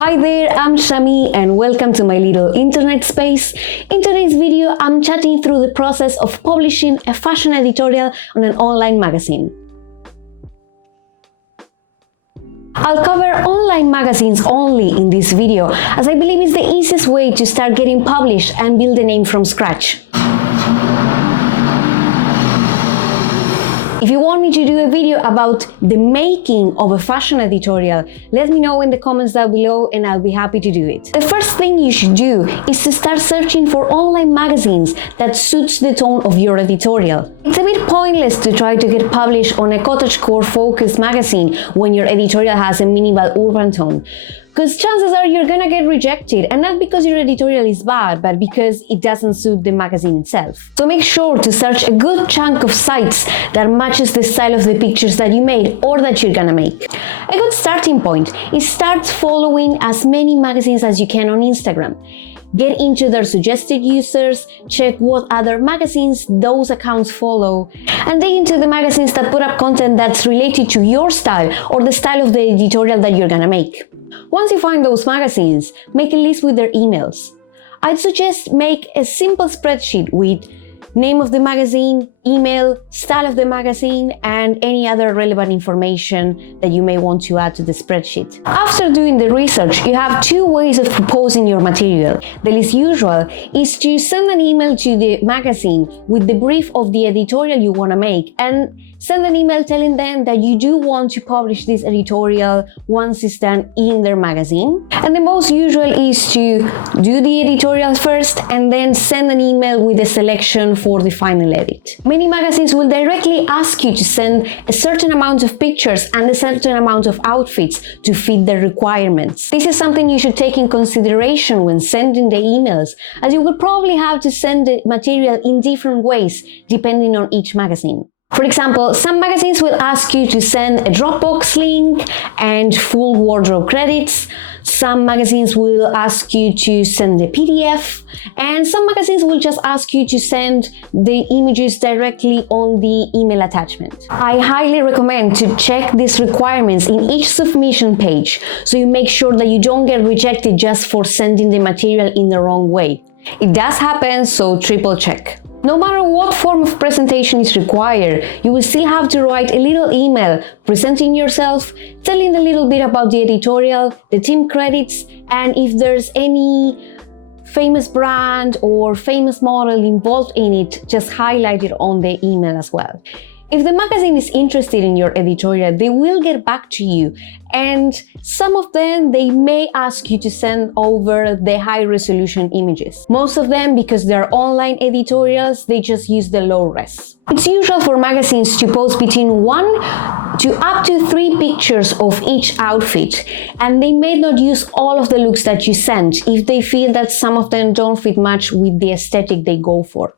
Hi there, I'm Shami and welcome to my little internet space. In today's video, I'm chatting through the process of publishing a fashion editorial on an online magazine. I'll cover online magazines only in this video, as I believe it's the easiest way to start getting published and build a name from scratch. If you want me to do a video about the making of a fashion editorial, let me know in the comments down below and I'll be happy to do it. The first thing you should do is to start searching for online magazines that suits the tone of your editorial. It's a bit pointless to try to get published on a cottagecore focused magazine when your editorial has a minimal urban tone, because chances are you're gonna get rejected, and not because your editorial is bad, but because it doesn't suit the magazine itself. So make sure to search a good chunk of sites that matches the style of the pictures that you made or that you're gonna make. A good starting point is start following as many magazines as you can on Instagram. Get into their suggested users, check what other magazines those accounts follow, and dig into the magazines that put up content that's related to your style or the style of the editorial that you're gonna make. Once you find those magazines, make a list with their emails. I'd suggest make a simple spreadsheet with name of the magazine, email, style of the magazine, and any other relevant information that you may want to add to the spreadsheet. After doing the research, you have two ways of proposing your material. The least usual is to send an email to the magazine with the brief of the editorial you want to make, and send an email telling them that you do want to publish this editorial once it's done in their magazine. And the most usual is to do the editorial first and then send an email with a selection for the final edit. Many magazines will directly ask you to send a certain amount of pictures and a certain amount of outfits to fit their requirements. This is something you should take in consideration when sending the emails, as you will probably have to send the material in different ways depending on each magazine. For example, some magazines will ask you to send a Dropbox link and full wardrobe credits. Some magazines will ask you to send a PDF, and some magazines will just ask you to send the images directly on the email attachment. I highly recommend to check these requirements in each submission page, so you make sure that you don't get rejected just for sending the material in the wrong way. It does happen, so triple check. No matter what form of presentation is required, you will still have to write a little email presenting yourself, telling a little bit about the editorial, the team credits, and if there's any famous brand or famous model involved in it, just highlight it on the email as well. If the magazine is interested in your editorial, they will get back to you, and some of them they may ask you to send over the high resolution images. Most of them, because they're online editorials, they just use the low res. It's usual for magazines to post between 1 to up to 3 pictures of each outfit, and they may not use all of the looks that you send if they feel that some of them don't fit much with the aesthetic they go for.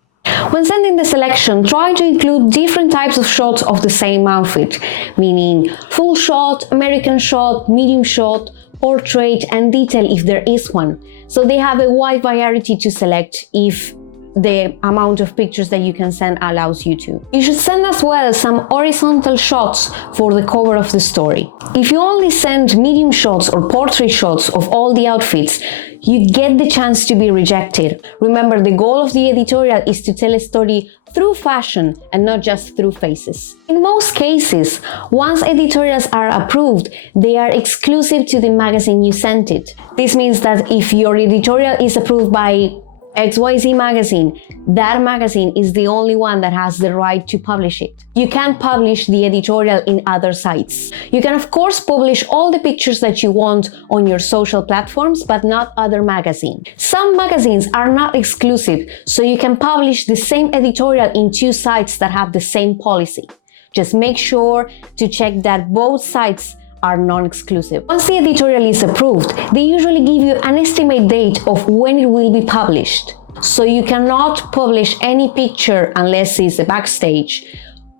When sending the selection, try to include different types of shots of the same outfit, meaning full shot, American shot, medium shot, portrait, and detail if there is one. So they have a wide variety to select if the amount of pictures that you can send allows you to. You should send as well some horizontal shots for the cover of the story. If you only send medium shots or portrait shots of all the outfits, you get the chance to be rejected. Remember, the goal of the editorial is to tell a story through fashion and not just through faces. In most cases, once editorials are approved, they are exclusive to the magazine you sent it. This means that if your editorial is approved by XYZ magazine, that magazine is the only one that has the right to publish it. You can't publish the editorial in other sites. You can of course publish all the pictures that you want on your social platforms, but not other magazines. Some magazines are not exclusive, so you can publish the same editorial in 2 sites that have the same policy. Just make sure to check that both sites are non-exclusive. Once the editorial is approved, they usually give you an estimate date of when it will be published. So you cannot publish any picture unless it's a backstage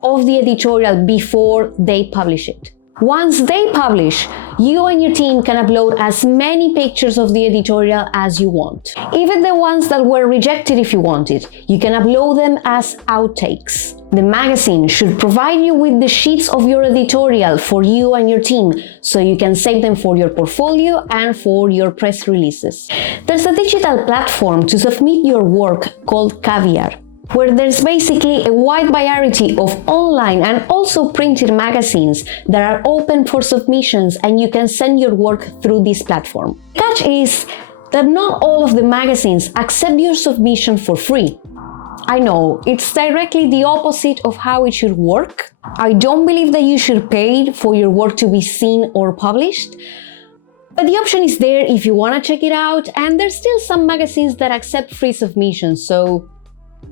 of the editorial before they publish it. Once they publish, you and your team can upload as many pictures of the editorial as you want. Even the ones that were rejected if you wanted, you can upload them as outtakes. The magazine should provide you with the sheets of your editorial for you and your team, so you can save them for your portfolio and for your press releases. There's a digital platform to submit your work called Caviar, where there's basically a wide variety of online and also printed magazines that are open for submissions, and you can send your work through this platform. The catch is that not all of the magazines accept your submission for free. I know, it's directly the opposite of how it should work. I don't believe that you should pay for your work to be seen or published, but the option is there if you want to check it out, and there's still some magazines that accept free submissions, so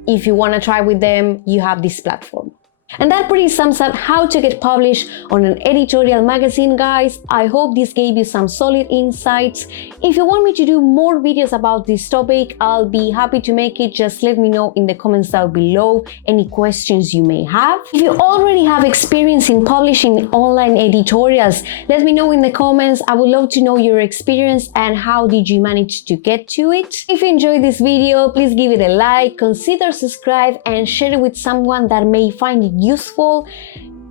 if you want to try with them, you have this platform. And that pretty sums up how to get published on an editorial magazine, guys. I hope this gave you some solid insights. If you want me to do more videos about this topic, I'll be happy to make it. Just let me know in the comments down below any questions you may have. If you already have experience in publishing online editorials, let me know in the comments. I would love to know your experience and how did you manage to get to it. If you enjoyed this video, please give it a like, consider subscribe, and share it with someone that may find it useful.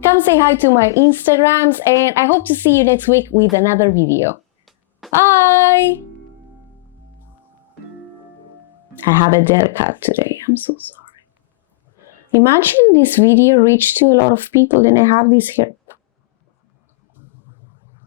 Come say hi to my Instagrams, and I hope to see you next week with another video. Bye! I have a dead cat today. I'm so sorry. Imagine this video reached to a lot of people and I have this hair.